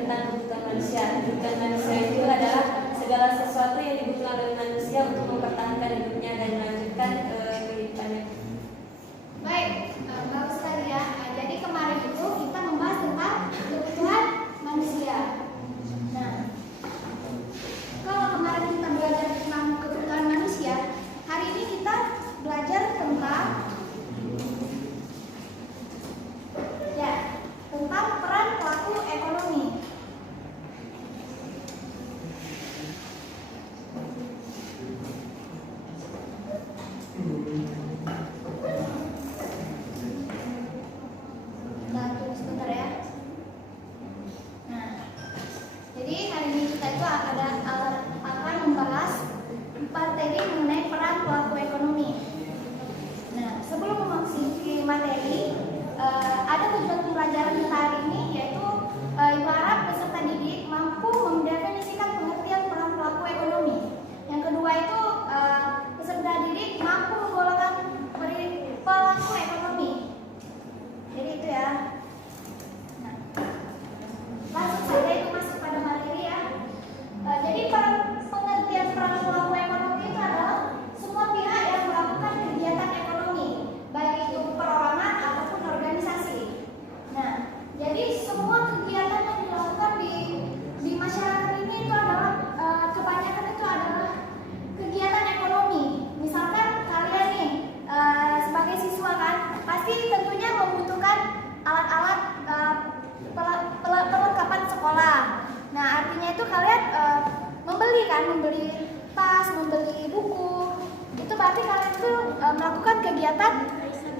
tentang kebutuhan manusia. Kebutuhan manusia itu adalah segala sesuatu yang dibutuhkan oleh manusia untuk mempertahankan hidupnya dan melanjutkan kehidupannya. Baik, bagus sekali ya. Jadi kemarin itu kita membahas tentang kebutuhan manusia. Nah, kalau kemarin kita belajar tentang kebutuhan manusia, hari ini kita belajar tentang peran pelaku ekonomi. Tunggu sebentar ya. Nah, jadi hari ini kita itu akan membahas materi mengenai peran pelaku ekonomi. Nah, sebelum memasuki materi, ada tujuan pembelajaran kita hari ini, yaitu Ibu harap peserta didik mampu mendefinisikan pengertian peran pelaku ekonomi. Yang kedua itu peserta didik mampu menggolongkan pelaku ekonomi. Jadi itu ya. Nah, langsung saja itu masuk pada materi ya. Jadi pengertian peran pelaku ekonomi itu adalah semua pihak yang melakukan kegiatan ekonomi, baik itu perorangan ataupun organisasi. Nah, jadi semua kegiatan yang dilakukan di masyarakat ini itu adalah kebanyakan itu adalah kegiatan ekonomi. Misalkan kalian nih sebagai siswa kan pasti tentunya membutuhkan alat-alat perlengkapan sekolah. Nah, artinya itu kalian membeli tas, membeli buku. Itu berarti kalian itu melakukan kegiatan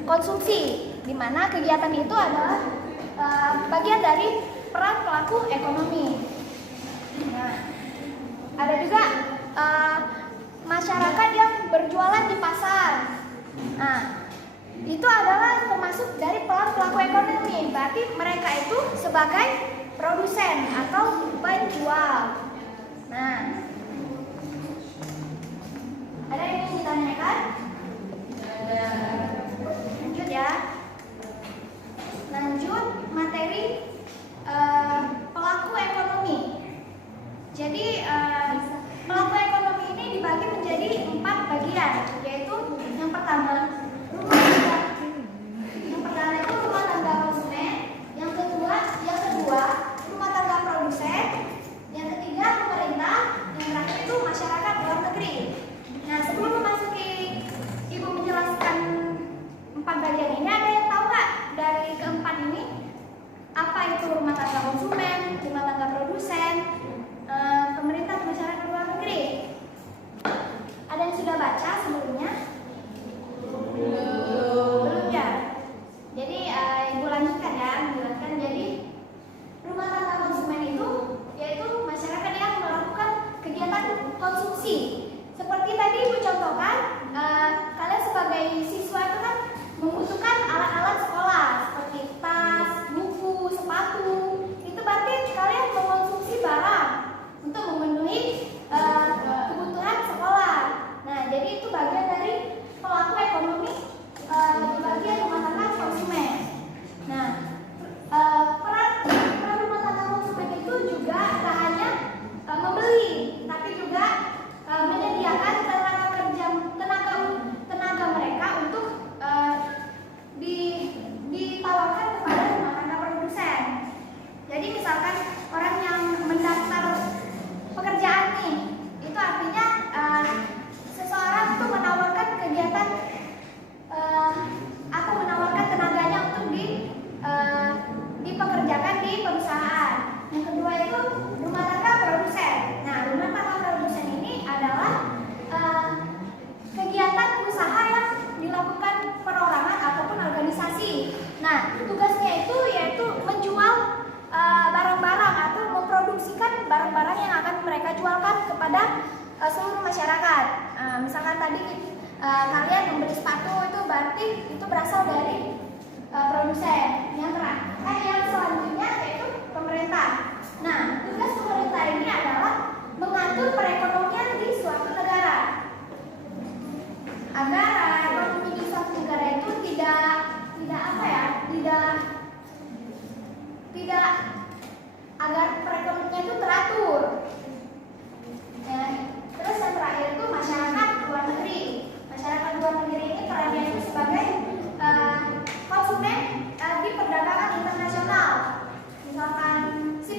konsumsi, di mana kegiatan itu adalah bagian dari peran pelaku ekonomi. Nah, ada juga masyarakat yang berjualan di pasar. Nah, itu adalah termasuk dari peran pelaku ekonomi. Berarti mereka itu sebagai produsen atau penjual. Nah, ada yang ingin ditanyakan? Lanjut ya. Lanjut materi pelaku ekonomi. Jadi pelaku ekonomi ini dibagi menjadi 4 bagian, yaitu yang pertama itu rumah tangga konsumen, yang kedua rumah tangga produsen, yang ketiga pemerintah, yang terakhir itu masyarakat luar negeri. Nah, sebelum memasuki Ibu menjelaskan 4 bagian ini, ada yang tahu nggak dari keempat ini apa itu rumah tangga konsumen, rumah tangga produsen, pemerintah, masyarakat luar negeri? Ada yang sudah baca sebelumnya? Belum ya? Jadi Ibu lanjutkan ya, menjelaskan. Jadi rumah tangga konsumen itu yaitu masyarakat yang melakukan kegiatan konsumsi. Seperti tadi Ibu contohkan, kalian sebagai siswa itu kan membutuhkan alat-alat sekolah seperti tas, buku, sepatu. Itu berarti kalian mengkonsumsi barang untuk memenuhi kebutuhan sekolah. Nah, jadi itu bagian dari pelaku ekonomi di bagian rumah tangga konsumen. Nah, peran rumah tangga konsumen itu juga tak hanya membeli, tapi juga menyediakan tenaga mereka untuk ditawarkan kepada rumah tangga produsen. Jadi misalkan orang yang mendaftar pekerjaan nih, itu artinya seseorang itu menawarkan kegiatan atau menawarkan tenaganya untuk dipekerjakan di perusahaan. Yang kedua itu rumah tangga produsen. Nah, rumah tangga produsen ini adalah kegiatan usaha yang dilakukan perorangan ataupun organisasi. Nah, tugasnya itu yaitu menjual barang-barang atau memproduksikan barang-barang yang akan mereka jualkan kepada seluruh masyarakat. Misalkan tadi kalian membeli sepatu, itu berarti itu berasal dari produsen. Yang selanjutnya yaitu pemerintah. Nah, tugas pemerintah ini adalah mengatur perekonomian di suatu negara agar ekonomi di suatu negara itu tidak agar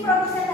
produsen